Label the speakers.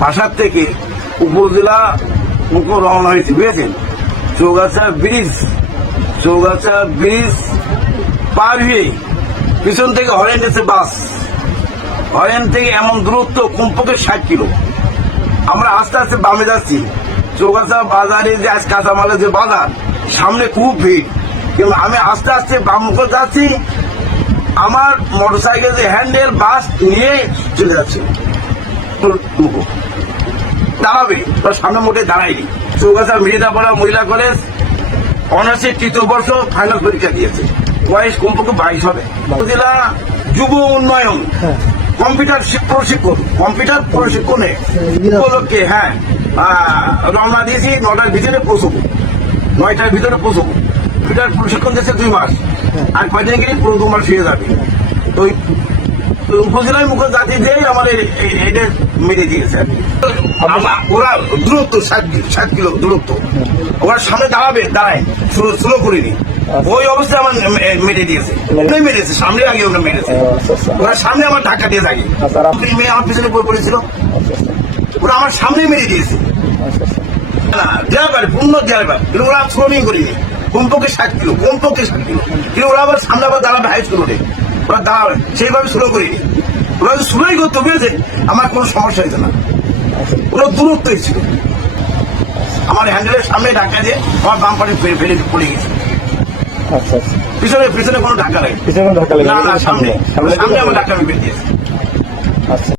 Speaker 1: বাসার থেকে উপজেলা মুখ রওনা হয়েছে, বুঝেছেন? চৌগাছা ব্রিজ চৌগাছা ব্রিজ পার হয়ে পিছন থেকে হরেন এসে বাস। হরেন থেকে এমন দূরত্ব কমপক্ষে ষাট কিলো। আমরা আস্তে আস্তে বামে যাচ্ছি। চৌগাছা বাজারে যে আজ কাঁচামালের যে বাজার, সামনে খুব ভিড়। কিন্তু আমি আস্তে আস্তে বাম মুখে যাচ্ছি। আমার মোটরসাইকেল যে হ্যান্ডেল, বাস নিয়ে চলে যাচ্ছে। মুখো। দাঁড়াবে ওর সামনে মোটে দাঁড়ায়নি। চৌগাছা মির্জাপাড়া মহিলা কলেজ অনার্সের তৃতীয় বর্ষ ফাইনাল পরীক্ষা দিয়েছে। বয়স কমপক্ষে বাইশ হবে। জেলা যুব উন্নয়ন কম্পিউটার শিক- প্রশিক্ষণ কম্পিউটার প্রশিক্ষণে উপলক্ষে হ্যাঁ রওনা দিয়েছি নটার ভিতরে পৌঁছবো। নয়টার ভিতরে পৌঁছবো। কম্পিউটার প্রশিক্ষণ দিয়েছে দুই মাস। আর কয়দিন গেলে পুরো দু মাস হয়ে যাবে। তো ওই উপজেলার মুখে জাতি দিয়েই আমাদের মেরে দিয়েছে ওরা দূরত্ব ষাট কিলো দূরত্ব। ওরা সামনে দাঁড়াবে, দাঁড়ায়। স্লো করিনি। ওই অবস্থায় আমার মেরে দিয়েছে। ওটাই মেরেছে, সামনে আগে ওরা মেরেছে। ওরা সামনে আমার ধাক্কা দিয়ে থাকে মেয়ে আমার পিছনে পড়ে পড়েছিল। ওরা আমার সামনে মেরে দিয়েছে। না ড্রাইভার পূর্ণ ড্রাইভার কিন্তু ওরা শ্রমিক করিনি। কমপক্ষে ষাট কিলো, কমপক্ষে ষাট কিলো। কিন্তু ওরা আবার সামনে আবার দাঁড়াবে হাই স্কুলে ওরা দাঁড়াবে সেইভাবে শুরু করিনি ওরা যদি স্লোই করতো বুঝেছে? আমার কোনো সমস্যা হয়েছে না। ওরা দূরত্ব ছিল। আমার হ্যান্ডেলের সামনে ঢাকা দিয়ে আমার বাম পাশে ফেলে ফেলে পড়ে গেছে।
Speaker 2: আচ্ছা আচ্ছা।
Speaker 1: পিছনে পিছনে কোনো ধাক্কা লাগে
Speaker 2: পিছনে ধাক্কা লেগে
Speaker 1: না না সামনে।
Speaker 2: সামনে
Speaker 1: সামনে আমার ঢাকা আমি পেয়ে দিয়েছি
Speaker 2: আচ্ছা।